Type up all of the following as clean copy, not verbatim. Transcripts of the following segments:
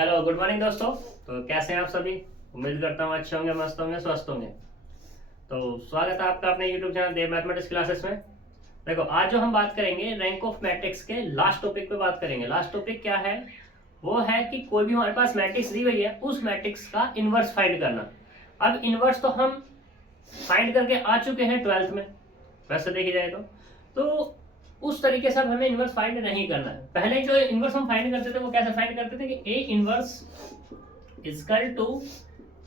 Hello good morning दोस्तों। तो कैसे हैं आप सभी? उम्मीद करता हूँ अच्छे होंगे, मस्त होंगे, स्वस्थ होंगे। तो स्वागत है आपका अपने यूट्यूब चैनल देव मैथमेटिक्स क्लासेस में। देखो, आज जो हम बात करेंगे रैंक ऑफ मैट्रिक्स के लास्ट टॉपिक पे बात करेंगे। लास्ट टॉपिक क्या है? वो है कि कोई भी हमारे पास मैट्रिक्स दी हुई है, उस मैट्रिक्स का इनवर्स फाइंड करना। अब इनवर्स तो हम फाइंड करके आ चुके हैं 12th में, वैसे देखी जाए तो उस तरीके से अब हमें इनवर्स फाइंड नहीं करना है। पहले जो इनवर्स हम फाइंड करते थे वो कैसे फाइंड करते थे कि A inverse equal to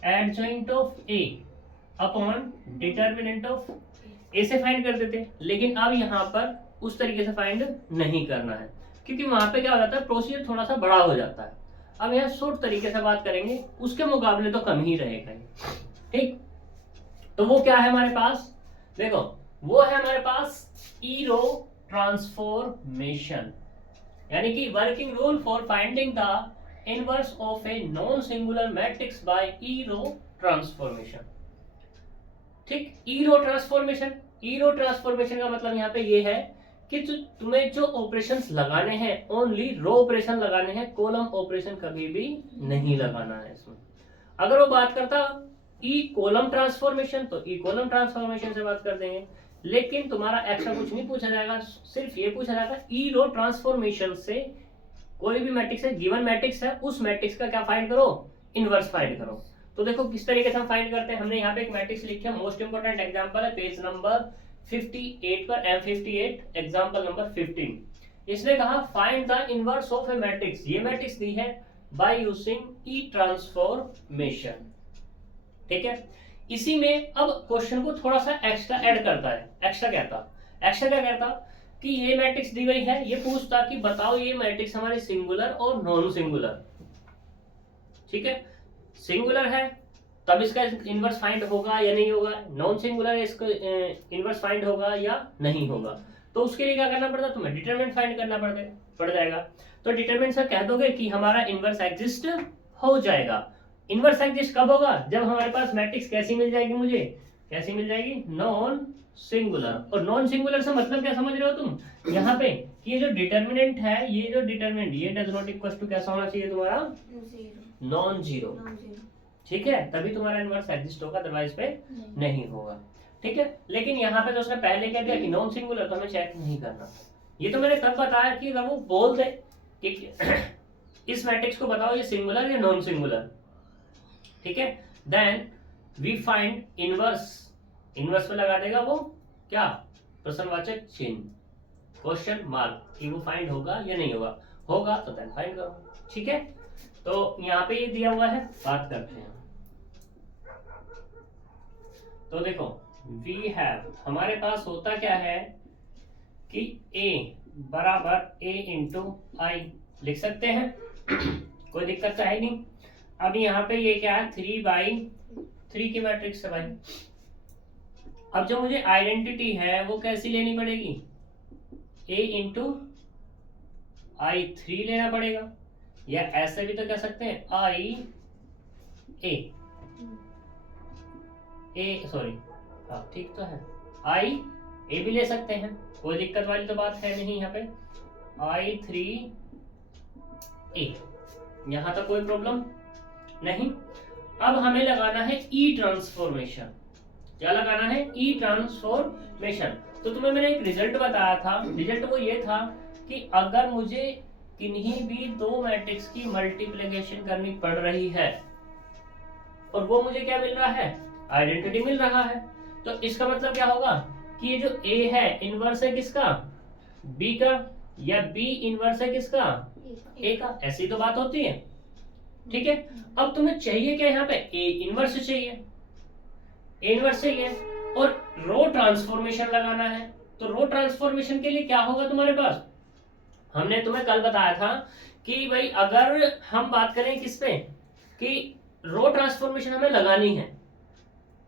adjoint of A upon determinant of A से फाइंड करते थे। लेकिन अब यहाँ पर उस तरीके से फाइंड नहीं करना है, क्योंकि वहां पे क्या हो जाता है, प्रोसीजर थोड़ा सा बड़ा हो जाता है। अब यहाँ शॉर्ट तरीके से बात करेंगे, उसके मुकाबले तो कम ही रहेगा। ठीक, तो वो क्या है हमारे पास? देखो, वो है हमारे पास ई रो ट्रांसफॉर्मेशन, यानी कि working rule for finding the inverse of a non singular matrix by e row transformation. ठीक, ई रो ट्रांसफॉर्मेशन। ई रो ट्रांसफॉर्मेशन का मतलब यहाँ पे ये है कि तुम्हें जो ऑपरेशंस लगाने हैं ओनली रो ऑपरेशन लगाने हैं, कॉलम ऑपरेशन कभी भी नहीं लगाना है इसमें। अगर वो बात करता ई कॉलम ट्रांसफॉर्मेशन तो ई कॉलम ट्रांसफॉर्मेशन से बात कर देंगे, लेकिन तुम्हारा एक्स्ट्रा कुछ नहीं पूछा जाएगा, सिर्फ ये पूछा जाएगा ई रो ट्रांसफॉर्मेशन से कोई भी मैट्रिक्स है, गिवन मैट्रिक्स है, उस मैट्रिक्स का क्या फाइंड करो? इनवर्स फाइंड करो। तो देखो किस तरीके से हम फाइंड करते हैं। हमने यहाँ पे एक मैट्रिक्स लिखी है, मोस्ट इंपोर्टेंट एग्जांपल है पेज नंबर 58 पर, M58 एग्जांपल नंबर 15। इसने कहा find the inverse of A matrix. ये मैट्रिक्स दी है बाय यूजिंग ई ट्रांसफॉर्मेशन। ठीक है, इसी में अब क्वेश्चन को थोड़ा सा एक्स्ट्रा ऐड करता है। एक्स्ट्रा क्या कहता कि ये मैट्रिक्स दी गई है, ये पूछता कि बताओ ये मैट्रिक्स हमारी सिंगुलर और नॉन सिंगुलर। ठीक है, सिंगुलर है तब इसका इनवर्स फाइंड होगा या नहीं होगा, नॉन सिंगुलर है इसका इनवर्स फाइंड होगा या नहीं होगा। तो उसके लिए क्या करना पड़ता है, तुम्हें डिटरमिनेंट फाइंड करना पड़ जाएगा। तो डिटरमिनेंट से कह दोगे कि हमारा इनवर्स एग्जिस्ट हो जाएगा। इनवर्स एग्जिस्ट कब होगा? जब हमारे पास मैट्रिक्स कैसी मिल जाएगी, मुझे कैसी मिल जाएगी? Non singular. और नॉन सिंगुलर से मतलब क्या समझ रहे हो तुम यहाँ पे? कि ये जो डिटरमिनेंट है, ये जो डिटरमिनेंट, ये डज नॉट इक्वल टू कैसा होना चाहिए तुम्हारा? Non zero. ठीक है, तभी तुम्हारा इनवर्स एग्जिस्ट होगा, अदरवाइज पे नहीं होगा। ठीक है, लेकिन यहाँ पे तो उसने पहले कह दिया कि नॉन सिंगुलर, तो हमें चेक नहीं करना। ये तो मैंने तब बताया कि जब वो बोल दे कि इस मैट्रिक्स को बताओ ये सिंगुलर या नॉन सिंगुलर। ठीक है, then we find inverse. Inverse में लगा देगा वो क्या? प्रश्नवाचक चिन्ह, क्वेश्चन मार्क, कि वो फाइंड होगा या नहीं होगा। होगा तो देन फाइंड करो। ठीक है, तो यहाँ पे ये दिया हुआ है, बात करते हैं। तो देखो, वी हैव, हमारे पास होता क्या है कि a बराबर a इंटू आई लिख सकते हैं। कोई दिक्कत तो है नहीं। अब यहाँ पे ये क्या है? 3/3 की मैट्रिक्स है भाई। अब जो मुझे आइडेंटिटी है वो कैसी लेनी पड़ेगी? a इंटू आई 3 लेना पड़ेगा, या ऐसे भी तो कह सकते हैं आई ए सॉरी, हाँ ठीक तो है, आई ए भी ले सकते हैं, कोई दिक्कत वाली तो बात है नहीं। यहाँ पे I3 A, यहाँ तक कोई प्रॉब्लम नहीं। अब हमें लगाना है ई ट्रांसफॉर्मेशन। क्या लगाना है? ई ट्रांसफॉर्मेशन। तो तुम्हें मैंने एक रिजल्ट बताया था, रिजल्ट वो ये था कि अगर मुझे किन्हीं भी दो मैट्रिक्स की मल्टीप्लिकेशन करनी पड़ रही है और वो मुझे क्या मिल रहा है? आइडेंटिटी मिल रहा है, तो इसका मतलब क्या होगा कि ये जो A है इनवर्स है किसका? B का, या B इनवर्स है किसका? A का। ऐसी तो बात होती है। ठीक है, अब तुम्हें चाहिए क्या यहाँ पे? A इनवर्स चाहिए, A इनवर्स चाहिए, और रो ट्रांसफॉर्मेशन लगाना है। तो रो ट्रांसफॉर्मेशन के लिए क्या होगा तुम्हारे पास? हमने तुम्हें कल बताया था कि भाई अगर हम बात करें किस पे, कि रो ट्रांसफॉर्मेशन हमें लगानी है।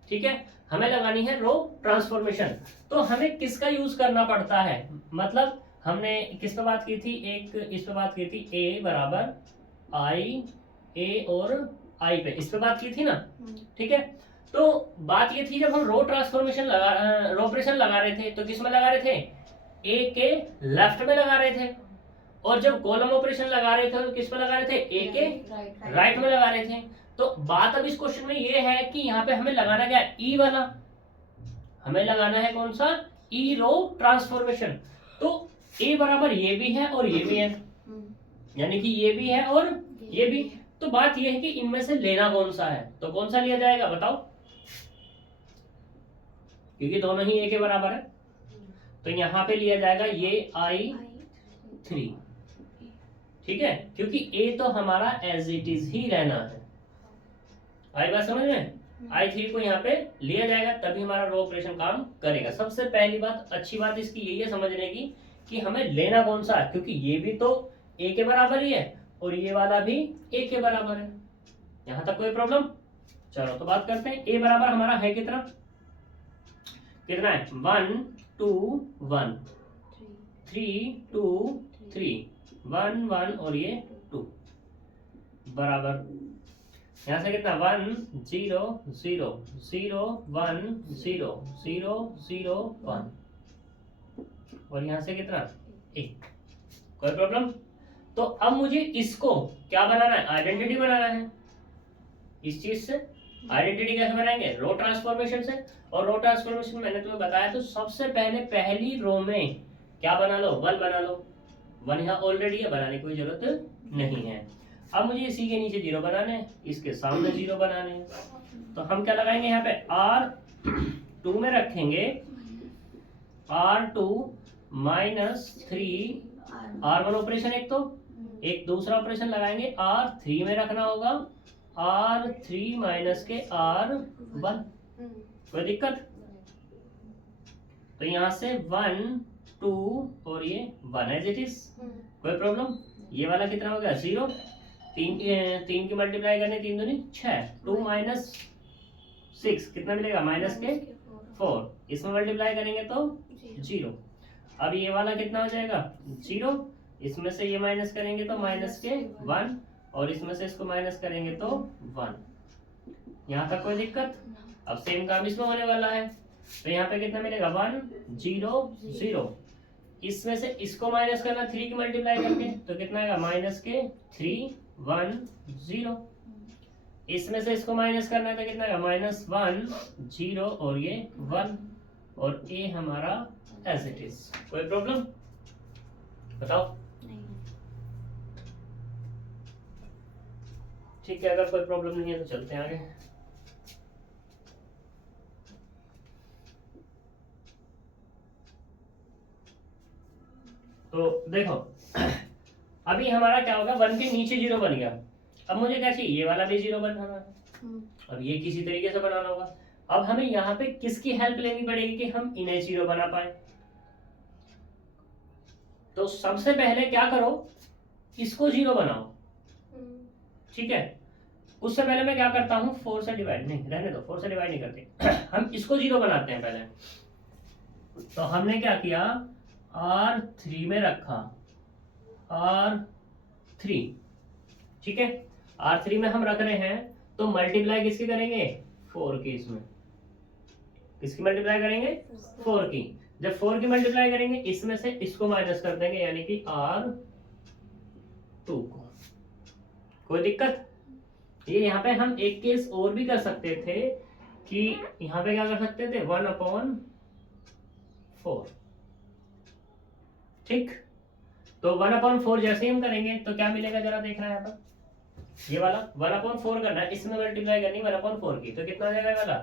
ठीक है, हमें लगानी है रो ट्रांसफॉर्मेशन, तो हमें किसका यूज करना पड़ता है? मतलब हमने किस पे बात की थी? एक इस पे बात की थी, a बराबर आई ए और आई पे, इस पे बात की थी ना। ठीक है, तो बात ये थी जब हम रो ट्रांसफॉर्मेशन रो ऑपरेशन लगा रहे थे, तो किस में लगा रहे थे? ए के लेफ्ट में लगा रहे थे, और जब कॉलम ऑपरेशन लगा रहे थे तो किस पे लगा रहे थे, ए के राइट में लगा रहे थे। तो बात अब इस क्वेश्चन में ये है कि यहाँ पे हमें लगाना क्या है, ई वाला, हमें लगाना है कौन सा, ई रो ट्रांसफॉर्मेशन। तो ए बराबर ये भी है और ये भी है, यानी कि ये भी है और ये भी। तो बात ये है कि इनमें से लेना कौन सा है, तो कौन सा लिया जाएगा बताओ, क्योंकि दोनों ही ए के बराबर है। तो यहाँ पे लिया जाएगा ये I3, ठीक है, क्योंकि ए तो हमारा एज इट इज ही रहना है। आई बात समझ में, I3 को यहाँ पे लिया जाएगा, तभी हमारा रो ऑपरेशन काम करेगा। सबसे पहली बात, अच्छी बात इसकी यही है समझने की कि हमें लेना कौन सा है, क्योंकि ये भी तो ए के बराबर ही है और ये वाला भी ए के बराबर है। यहां तक कोई प्रॉब्लम? चलो तो बात करते हैं। ए बराबर हमारा है कितना, कितना है, 1 2 1, 3 2 3, 1 1 और ये 2 बराबर, यहाँ से कितना 1 0 0 0 1 0 0 0 1 और यहाँ से कितना 1। कोई प्रॉब्लम? तो अब मुझे इसको क्या बनाना है, आइडेंटिटी बनाना है। इस चीज से आइडेंटिटी कैसे बनाएंगे, रो ट्रांसफॉर्मेशन से। और रो ट्रांसफॉर्मेशन मैंने तुम्हें बताया, तो सबसे पहले पहली रो में क्या बना लो, 1 बना लो। 1 यहाँ ऑलरेडी है, बनाने की कोई जरूरत नहीं है। अब मुझे इसी के नीचे 0 बनाने हैं, इसके सामने 0 बनाने हैं। तो हम क्या लगाएंगे यहाँ पे, R2 में रखेंगे R2 -3 R1 ऑपरेशन, एक दूसरा ऑपरेशन लगाएंगे R3 में रखना होगा R3 माइनस के R1। कोई दिक्कत? तो यहाँ से 1 2 और ये 1 एज इट इज। कोई प्रॉब्लम? ये वाला कितना हो गया 0, 3 की मल्टीप्लाई करने 3 दूनी 6, 2 माइनस 6 कितना मिलेगा, माइनस के 4, इसमें मल्टीप्लाई करेंगे तो 0। अब ये वाला कितना हो जाएगा 0, इसमें से ये माइनस करेंगे तो माइनस के 1 और इसमें से इसको माइनस करेंगे तो 1। यहाँ तक कोई दिक्कत? अब सेम काम इसमें होने वाला है। तो यहाँ पे कितना मिलेगा 1 0 0, इसमें से इसको माइनस करना 3 की मल्टीप्लाई करके तो कितना आएगा माइनस के 3 1 0, इसमें से इसको माइनस करना है तो कितना आएगा -1 0 और ये 1 और ए हमारा एज इट इज। कोई प्रॉब्लम बताओ? ठीक है, अगर कोई प्रॉब्लम नहीं है तो चलते हैं आगे। तो देखो अभी हमारा क्या होगा, 1 के नीचे 0 बन गया। अब मुझे क्या चाहिए, ये वाला भी 0 बनाना है। अब ये किसी तरीके से बनाना होगा। अब हमें यहाँ पे किसकी हेल्प लेनी पड़ेगी कि हम इन्हें 0 बना पाए। तो सबसे पहले क्या करो, इसको 0 बनाओ, ठीक है। उससे पहले मैं क्या करता हूँ, 4 से डिवाइड, नहीं रहने दो, 4 से डिवाइड नहीं करते हम इसको 0 बनाते हैं पहले। तो हमने क्या किया, R3 में रखा R3, ठीक है। R3 में हम रख रहे हैं तो मल्टीप्लाई किसकी करेंगे, 4 की। इसमें किसकी मल्टीप्लाई करेंगे, 4 की। जब 4 की मल्टीप्लाई करेंगे इसमें से इसको माइनस कर देंगे, यानी कि R2 को। कोई दिक्कत? ये यहाँ पे हम एक केस और भी कर सकते थे कि यहाँ पे क्या कर सकते थे, 1/4, ठीक। तो 1/4 जैसे ही हम करेंगे तो क्या मिलेगा, जरा देखना है यहाँ पर, ये वाला 1/4 करना है, इसमें मल्टीप्लाई करनी 1/4 की। तो कितना हो जाएगा वाला,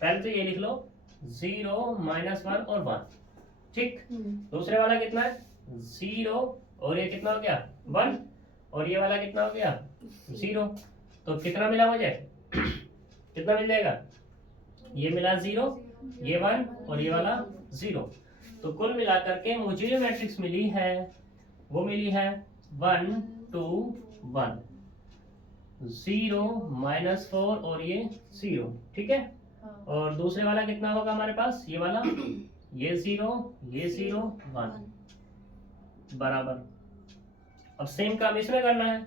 पहले तो ये लिख लो 0 -1 और 1, ठीक। दूसरे वाला कितना है 0 और ये कितना हो गया 1 और ये वाला कितना हो गया 0। तो कितना मिला मुझे, कितना मिल जाएगा, ये मिला 0, ये 1 और ये वाला 0। तो कुल मिलाकर के मुझे जो मैट्रिक्स मिली है वो मिली है 1 2 1, 0 -4 और ये 0, ठीक है। और दूसरे वाला कितना होगा हमारे पास, ये वाला, ये 0 1 बराबर। अब सेम काम इसमें करना है,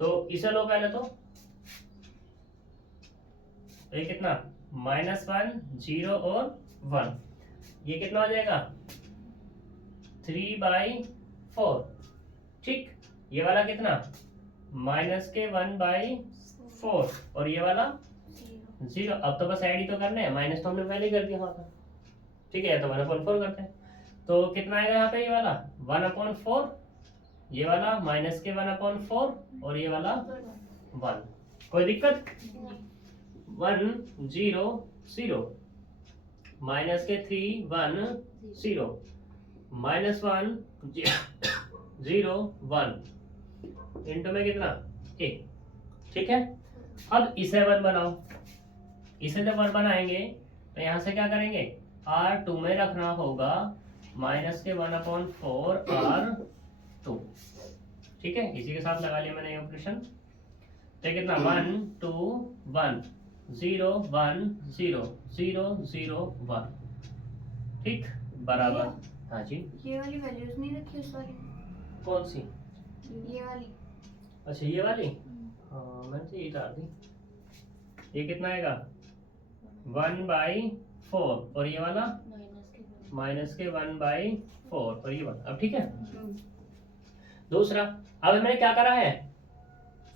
तो इसे लो पहले। तो ये कितना -1 0 और 1, ये कितना हो जाएगा 3/4 ठीक, ये वाला कितना -1/4 और ये वाला 0। अब तो बस ऐड ही तो करना है, माइनस तो हमने पहले ही कर दिया वहां पर, ठीक है। तो 1/4 करते हैं, तो कितना आएगा यहाँ पे, ये वाला 1/4, ये वाला -1/4 और ये वाला 1। कोई दिक्कत? 1 0 0 -3 1 0 -1 0 1 इंटू में कितना 1, ठीक है। अब इसे 1 बनाओ, इसे जब 1 बनाएंगे तो यहाँ से क्या करेंगे, R2 में रखना होगा -1/4 R2, ठीक है। इसी के साथ लगा लिया मैंने ऑपरेशन। तो कितना 1 2 1 0 1 0 0 0 1, ठीक, बराबर। हाँ जी, ये वाली वैल्यूज नहीं रखी उस वाली में? कौन सी? ये वाली। अच्छा ये वाली, हाँ मैंने तो ये डाल दी। ये कितना आएगा 1/4 और ये वाला -1/4 और ये वाला। अब ठीक है। दूसरा, अब मैंने क्या करा है,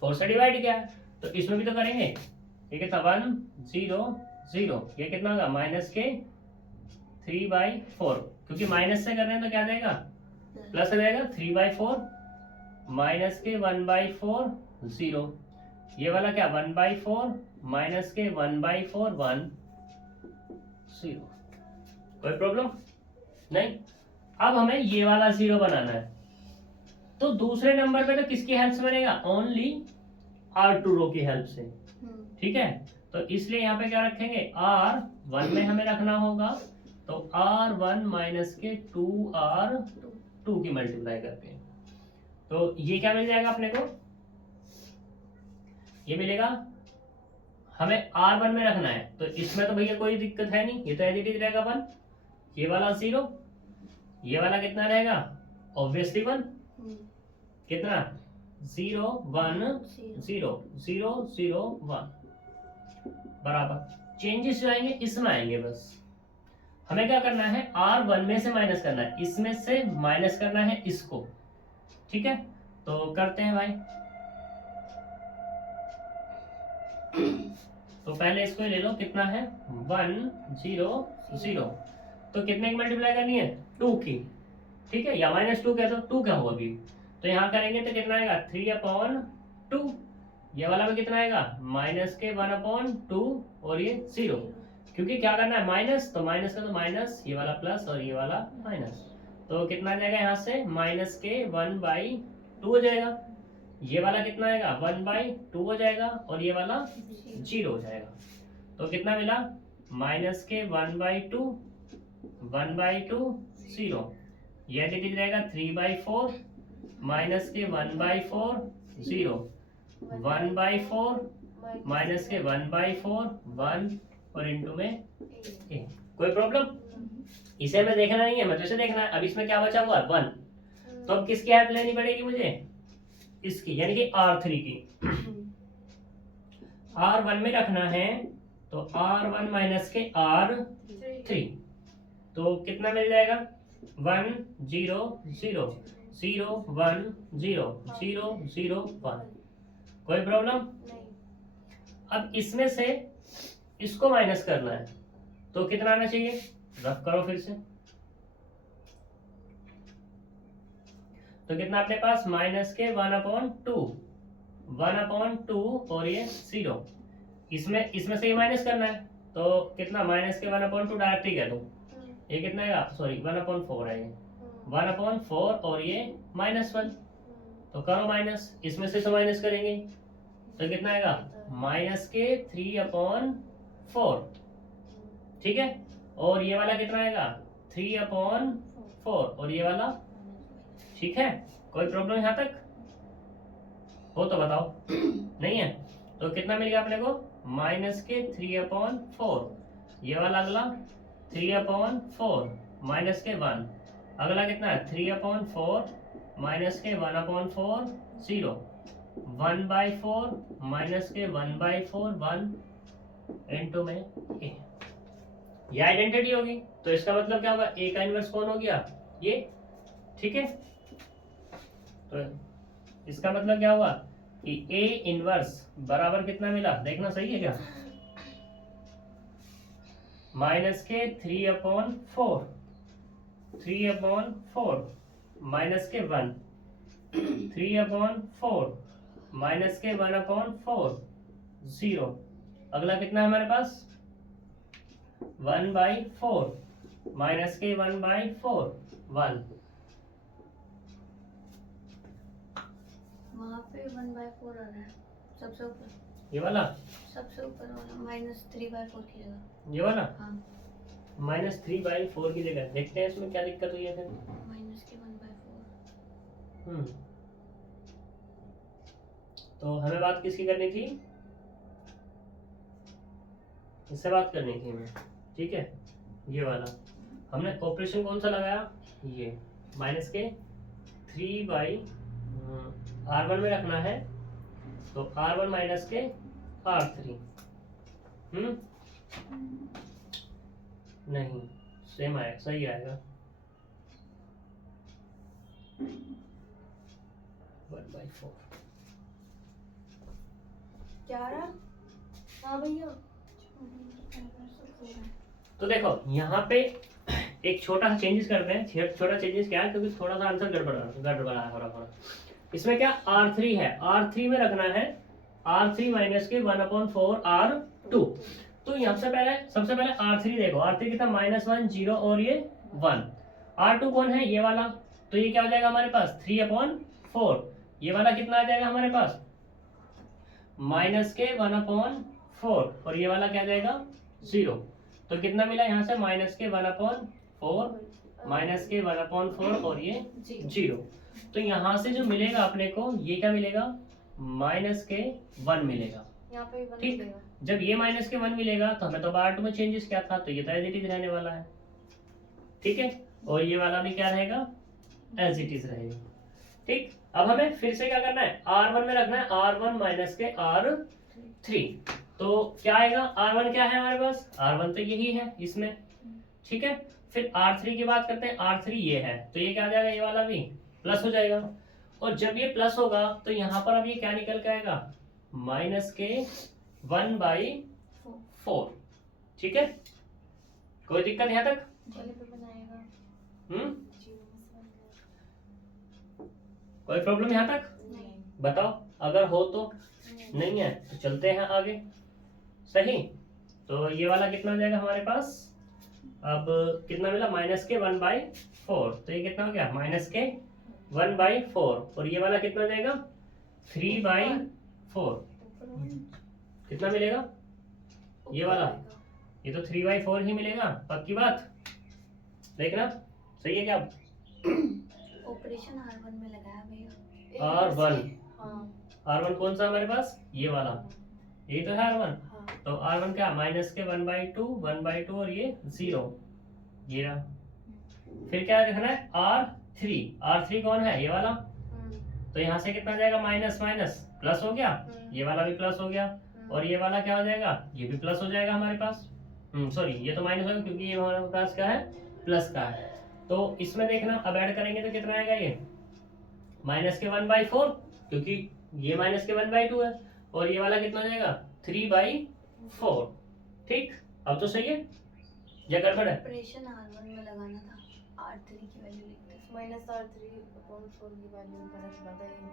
4 से डिवाइड किया है, तो इसमें भी तो करेंगे। ये कितना 1 0 0, ये कितना होगा -3/4, क्योंकि माइनस से कर रहे हैं तो क्या जाएगा प्लस हो जाएगा, 3/4 -1/4 0, ये वाला क्या 1/4 -1/4 1 0। कोई प्रॉब्लम नहीं। अब हमें ये वाला 0 बनाना है, तो दूसरे नंबर पे तो किसकी हेल्प से बनेगा, ओनली R2 रो की हेल्प से, ठीक है। तो इसलिए यहाँ पे क्या रखेंगे, R1 में हमें रखना होगा, तो R1 -2R2 की मल्टीप्लाई करके, तो ये क्या मिल जाएगा अपने को, ये मिलेगा हमें R1 में रखना है, तो इसमें तो भैया कोई दिक्कत है नहीं, ये तो एज इट इज रहेगा 1, ये वाला 0, ये वाला कितना रहेगा ऑब्वियसली 1, कितना 0 1 0 0 0 1 बराबर। चेंजेस जो आएंगे इसमें आएंगे, बस हमें क्या करना है, R1 में से माइनस करना है, इसमें से माइनस करना है इसको, ठीक है। तो करते हैं भाई, तो पहले इसको ले लो, कितना है 1 0 0, तो कितने की मल्टीप्लाई करनी है 2 की, ठीक है, या -2 कह दो, 2 क्या हो अभी, तो यहाँ करेंगे तो कितना आएगा 3/2, ये वाला में कितना आएगा -1/2 और ये 0, क्योंकि क्या करना है माइनस, तो माइनस का तो माइनस, ये वाला प्लस और ये वाला माइनस, तो कितना आ जाएगा यहाँ से -1/2 हो जाएगा, ये वाला कितना आएगा 1/2 हो जाएगा और ये वाला 0 हो जाएगा, तो कितना मिला -1/2 0, ये रहेगा 3/4 -1/4 0 1/4 -1/4 1 और इंटू में a। कोई प्रॉब्लम, इसे हमें देखना नहीं है, मतलब इसे देखना है। अब इसमें क्या बचा हुआ 1, तो अब किसकी हेल्प लेनी पड़ेगी मुझे, इसकी, यानी कि R3 की। R1 में रखना है, तो R1 माइनस के R3, तो कितना मिल जाएगा 1 0 0 0 1 0 0 0 1। कोई प्रॉब्लम? अब इसमें से इसको माइनस करना है, तो कितना आना चाहिए, रफ करो फिर से, तो कितना अपने पास माइनस के 1/2 और ये 0, इसमें से ये माइनस करना है, तो कितना माइनस के 1/2 डायरेक्ट ही कह दो, ये कितना आएगा, सॉरी 1/4 है, ये 1/4 और ये -1, तो करो माइनस, इसमें से माइनस करेंगे तो कितना आएगा माइनस के 3/4, ठीक है, और ये वाला कितना आएगा 3/4 और ये वाला, ठीक है। कोई प्रॉब्लम यहाँ तक हो तो बताओ, नहीं है तो कितना मिल गया अपने को माइनस के 3/4, ये वाला अगला 3/4 माइनस के 1, अगला कितना है 3/4 माइनस के 1/4 0 1/4 माइनस के 1/4 1 इंटू में a। ये आइडेंटिटी होगी, तो इसका मतलब क्या होगा, a का इनवर्स कौन हो गया, ये, ठीक है। तो इसका मतलब क्या हुआ कि ए इनवर्स बराबर कितना मिला, देखना सही है क्या, माइनस के 3/4, 3/4 माइनस के 1, 3/4 माइनस के 1/4, 0। अगला कितना है हमारे पास, 1/4 माइनस के 1/4, 1। वहाँ पे 1/4 आ रहा है सबसे ऊपर, ये वाला, सबसे ऊपर वाला -3/4 की जगह। ये वाला हाँ, -3/4 की जगह। देखते हैं इसमें क्या दिक्कत हुई है फिर। -1/4। तो हमें बात किसकी करनी थी, इससे बात करनी थी हमें, ठीक है। ये वाला हमने ऑपरेशन कौन सा लगाया, ये माइनस के 3 R1 में रखना है, तो R1 माइनस के R3। नहीं, सेम आएगा, सही आएगा 1/4। क्या रहा? हाँ भैया। तो देखो यहाँ पे एक छोटा सा चेंजेस करते हैं। छोटा चेंजेस क्या है, क्योंकि थोड़ा सा आंसर गड़बड़ा है थोड़ा। इसमें क्या R3 है, R3 में रखना है R3 माइनस के 1/4 R2। तो यहाँ सबसे पहले R3 देखो, R3 कितना, -1 0 और ये 1। R2 कौन है, ये वाला, तो ये क्या हो जाएगा हमारे पास 3/4। ये वाला कितना आ जाएगा हमारे पास, माइनस के 1/4, और ये वाला क्या आ जाएगा 0। तो कितना मिला यहाँ से, -1/4 माइनस के 1/4 और ये 0। तो यहाँ से जो मिलेगा अपने को, ये क्या मिलेगा, -1 मिलेगा। यहाँ पे 1 ठीक, मिलेगा। जब ये -1 मिलेगा तो हमें तो R2 में चेंजेस क्या था, तो ये तो एज इट इज रहने वाला है, ठीक है। और ये वाला भी क्या रहेगा, एज इट इज रहेगा, ठीक। अब हमें फिर से क्या करना है, R1 में रखना है R1 माइनस के R3। तो क्या आएगा, R1 क्या है हमारे पास, R1 तो यही है इसमें, ठीक है। फिर R3 की बात करते हैं, R3 ये है, तो ये क्या आ जाएगा, ये वाला भी प्लस हो जाएगा। और जब ये प्लस होगा तो यहाँ पर अब ये क्या निकल के आएगा, माइनस के 1/4, ठीक है। कोई दिक्कत यहाँ तक, कोई प्रॉब्लम यहाँ तक, बताओ अगर हो तो। नहीं है तो चलते हैं आगे, सही। तो ये वाला कितना हो जाएगा हमारे पास, अब कितना मिला, -1/4, तो ये कितना हो गया, -1/4, और ये वाला कितना हो जाएगा 3/4, कितना मिलेगा, ये वाला, ये तो 3/4 ही मिलेगा, पक्की बात, देखना सही है क्या। ऑपरेशन R1 में लगाया भैया। R1, हाँ R1 कौन सा हमारे पास, ये वाला, यही तो है R1। हाँ। तो R1 क्या, माइनस के 1/2 और ये 0, ये रहा। फिर क्या रखना है, R3 कौन है, ये वाला, तो यहाँ से कितना जाएगा, माइनस प्लस हो गया, ये वाला भी प्लस हो गया, और ये वाला क्या हो जाएगा, ये भी प्लस हो जाएगा हमारे पास। सॉरी, ये तो माइनस होगा क्योंकि ये हमारे पास क्या है, प्लस का है। तो इसमें देखना अब ऐड करेंगे तो कितना आएगा, ये माइनस के 1/4, क्योंकि ये माइनस के 1/2 है, और ये वाला कितना हो जाएगा 3/4, ठीक। अब तो सही है या गड़बड़ है, ऑपरेशन R1 में लगाना था, R3 की वैल्यू लिखते हैं। -R3/4 की वैल्यू का रख बताइए।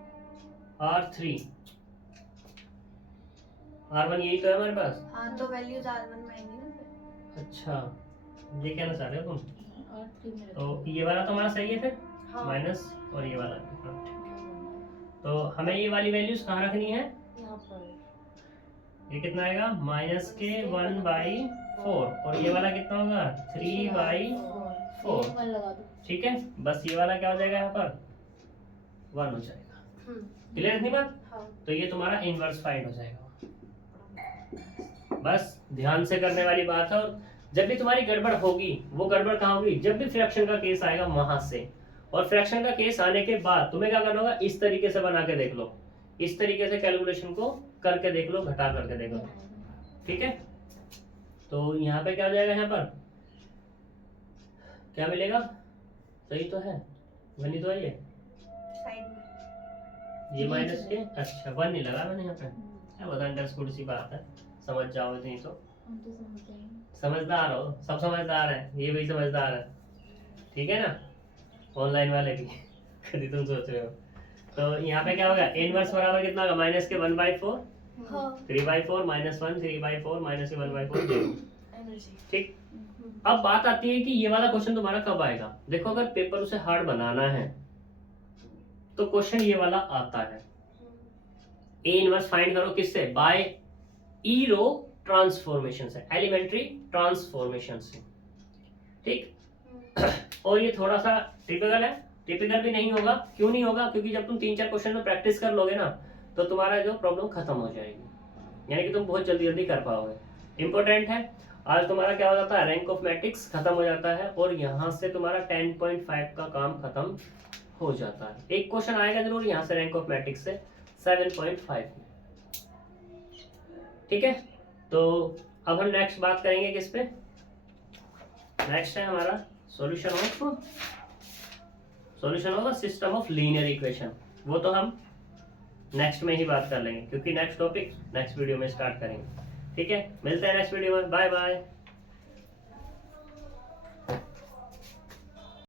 R3, R1 यही तो है हमारे पास। हाँ, तो वैल्यूज R1 में आएंगी ना फिर। अच्छा, ये कहना चाह रहे हो तुम, R3 में तो ये वाला तो हमारा सही है फिर, हाँ। माइनस और ये वाला भी, हाँ, ठीक है। तो हमें ये वाली वैल्यूज कहाँ रखनी है, यहाँ पर ये कितना आएगा, माइनस के 1/4, और ये वाला कितना होगा 3/4, लगा दो। ठीक है। बस ये वाला क्या हो जाएगा, यहाँ पर 1 हो जाएगा। क्लियर इतनी बात, हाँ। तो ये तुम्हारा इनवर्स फाइंड हो जाएगा। बस ध्यान से करने वाली बात है। और जब भी तुम्हारी गड़बड़ होगी, वो गड़बड़ कहाँ होगी, जब भी फ्रैक्शन का केस आएगा वहां से। और फ्रैक्शन का केस आने के बाद तुम्हें क्या करना होगा, इस तरीके से बना के देख लो, इस तरीके से कैलकुलेशन को करके देख लो, घटा करके देख लो, ठीक है। तो यहाँ पे क्या हो जाएगा, यहाँ पर क्या मिलेगा, सही तो है, बनी तो है ये, साइड में ये माइनस के, अच्छा 1 नहीं लगा मैंने यहाँ पे, बहुत अंडरस्टूड सी बात है, समझ जाओ नहीं तो। हम तो समझ जाएंगे। समझदार हो, सब समझदार है, ये भी समझदार है, ठीक है ना, ऑनलाइन वाले भी कभी तुम सोच रहे हो। तो यहाँ पे क्या होगा, इनवर्स बराबर कितना होगा, माइनस के 1/4, हाँ 3/4 -1 3/4 माइनस के 1/4 0। एनर्जी। ठीक, अब बात आती है कि ये वाला क्वेश्चन तुम्हारा कब आएगा। देखो अगर पेपर उसे हार्ड बनाना है तो क्वेश्चन ये वाला आता है। ए इनवर्स फाइंड करो किससे, बाय ई रो ट्रांसफॉर्मेशन से, एलिमेंट्री ट्रांसफॉर्मेशन से, ठीक। और ये थोड़ा सा टिपिकल है, टिपिकल भी नहीं होगा, क्यों नहीं होगा, क्योंकि जब तुम 3-4 क्वेश्चन में प्रैक्टिस कर लोगे ना तो तुम्हारा जो प्रॉब्लम खत्म हो जाएगी, यानी कि तुम बहुत जल्दी जल्दी कर पाओगे। इंपॉर्टेंट है, आज तुम्हारा क्या हो जाता है, रैंक ऑफ मैट्रिक्स खत्म हो जाता है और यहाँ से तुम्हारा 10.5 का काम खत्म हो जाता है। एक क्वेश्चन आएगा जरूर यहाँ से रैंक ऑफ मैट्रिक्स से 7.5 में, ठीक है। तो अब हम नेक्स्ट बात करेंगे किस पे, नेक्स्ट है हमारा solution of the system of linear equation. वो तो हम नेक्स्ट में ही बात कर लेंगे, क्योंकि नेक्स्ट टॉपिक नेक्स्ट वीडियो में स्टार्ट करेंगे, ठीक है। मिलते हैं नेक्स्ट वीडियो में, बाय बाय।